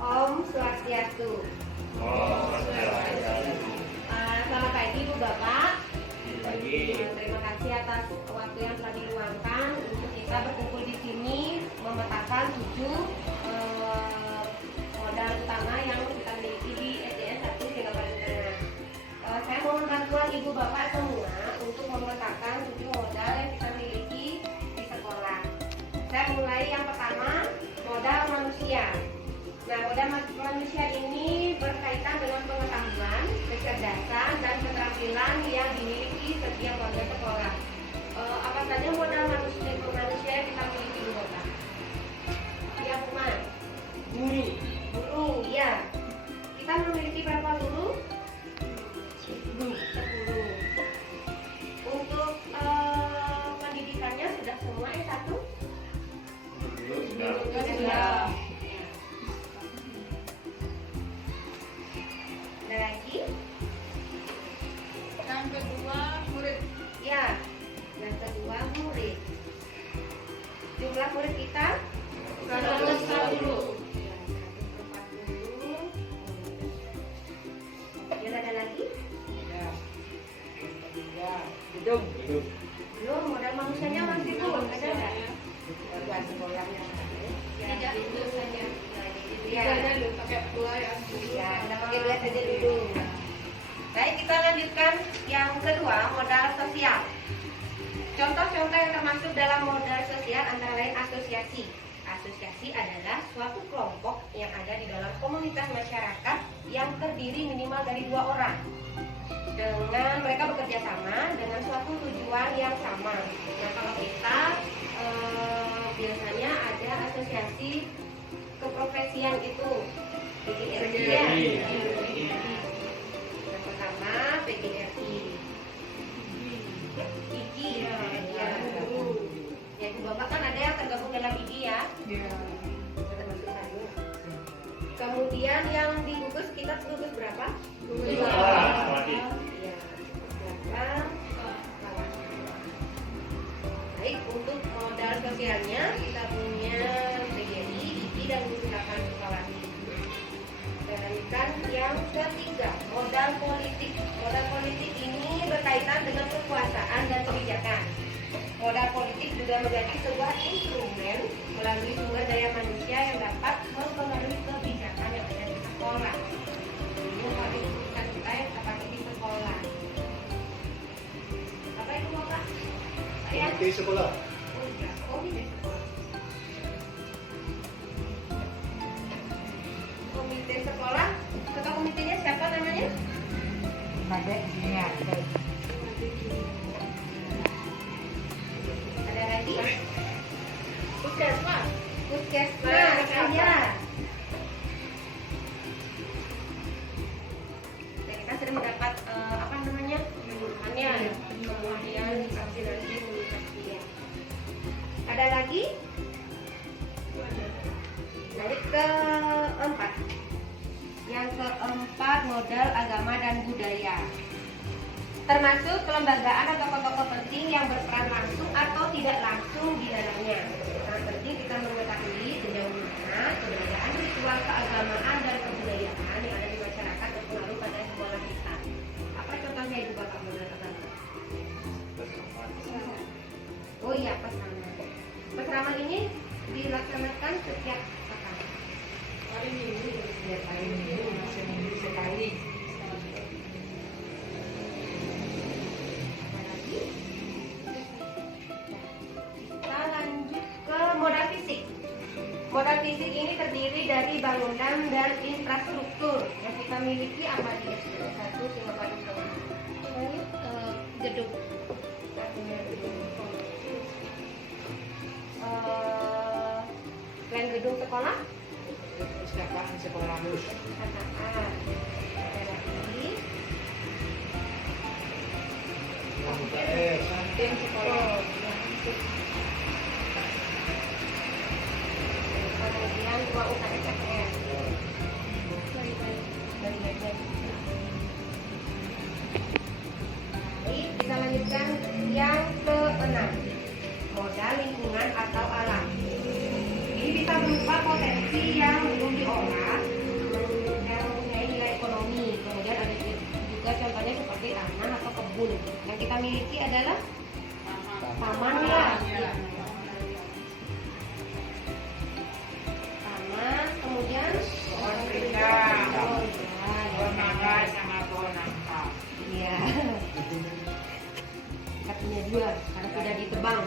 Om Swastiastu. Selamat pagi Bu Bapak. Terima kasih atas waktu yang telah diluangkan untuk kita berkumpul di sini memetakan 7 modal utama yang kita miliki di SDN 1 Singaparna Utara. Saya mohon bantuan Ibu Bapak semua untuk memetakan 7 modal yang kita miliki di sekolah. Saya mulai yang pertama, modal manusia. Nah, modal manusia ini berkaitan dengan pengetahuan, kecerdasan, dan keterampilan yang dimiliki setiap warga sekolah. Apa saja modal manusia yang kita miliki di Bapak? Ya, Mas. Guru, ya. Kita memiliki berapa guru? 10. Untuk pendidikannya sudah semua S1? Sudah. Ada lagi? Yang kedua, murid. Ya, yang kedua murid. Jumlah murid kita 140. Ya, ada lagi? Gedung. Belum, modal manusianya masih belum ada nggak? Tidak, itu saja. Ya. Misalnya lu pakai dua ya. Ya, kita pakai 2 saja dulu. Baik, kita lanjutkan yang kedua, modal sosial. Contoh-contoh yang termasuk dalam modal sosial antara lain asosiasi. Asosiasi adalah suatu kelompok yang ada di dalam komunitas masyarakat yang terdiri minimal dari 2 orang. Dengan mereka bekerja sama dengan suatu tujuan yang sama. Nah, kalau kita biasanya ada asosiasi keprofesian itu PGRI ya. Yang pertama PGRI. IGI ya. Ya, Ibu Bapak kan ada yang tergabung dalam IGI ya. Kemudian yang di gugus kita gugus berapa? Ya, baik, untuk modal sosialnya kita punya PGRI, IGI, dan Gerakan Sukawati. Kita lanjutkan yang ketiga, modal politik. Modal politik ini berkaitan dengan kekuasaan dan kebijakan. Modal politik juga menjadi sebuah instrumen melalui sumber daya manusia yang dapat mempengaruhi kebijakan yang ada di sekolah. Ini paling kita yang kita pakai di sekolah. Apa itu Bapak? Komite sekolah. Oh iya, komite sekolah. Komite sekolah. Ketua komitenya siapa namanya? Ada lagi? Puskesmas. Puskesmas, ya. Dan kita sudah mendapat apa namanya penyuluhannya, kemudian vaksinasi imunisasi. Ada lagi? Naik keempat. Yang keempat, modal agama dan budaya. Termasuk kelembagaan atau tokoh-tokoh penting yang berperan langsung atau tidak langsung di dalamnya. Sangat penting kita mengetahui sejauh mana keberadaan ritual keagamaan dan kebudayaan yang ada di masyarakat berpengaruh pada sekolah kita. Apa contohnya Ibu Bapak modal agama? Oh iya, pesraman. Pesraman ini dilaksanakan setiap kapan? Hari Minggu. Setiap hari Minggu, seminggu sekali. Kita lanjut ke modal fisik. Modal fisik ini terdiri dari bangunan dan infrastruktur yang kita miliki apa di satu Singaparna Utara. Gedung. Satunya gedung. Selain gedung sekolah, Perpustakaan sekolah. perpustakaan. Ada lagi. Kantin sekolah. Kemudian ruang UKS KPR. Baik, kita lanjutkan yang ke-6, modal lingkungan atau alam. Ini bisa berupa potensi yang belum diolah yang mempunyai nilai ekonomi. Kemudian ada juga contohnya seperti tanah atau kebun. Yang kita miliki adalah taman ya. Taman, kemudian Pohon rindang, pohon pohon mangga sama pohon nangka. iya. Kita punya dua karena sudah ditebang.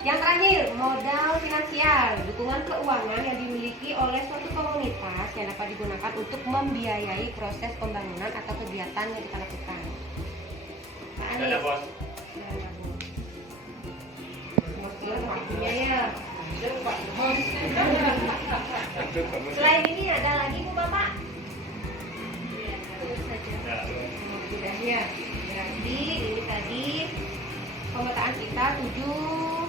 Yang terakhir, modal finansial, dukungan keuangan yang dimiliki oleh suatu komunitas yang dapat digunakan untuk membiayai proses pembangunan atau kegiatan yang kita lakukan. Pak Anies. Ada bos. Waktunya ya. Selain ini ada lagi Bu Bapak? Itu saja. Sudah ya. Berarti ini tadi pemetaan kita 7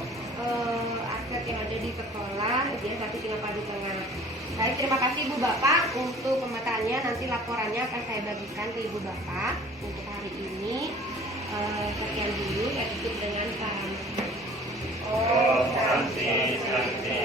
aset yang ada di sekolah ujian 1 tingkat padu tengah. Baik, terima kasih Ibu Bapak untuk pemetaannya. Nanti laporannya akan saya bagikan ke Ibu Bapak untuk hari ini. Sekian dulu, saya tutup dengan salam. Oh, Santi, Santi.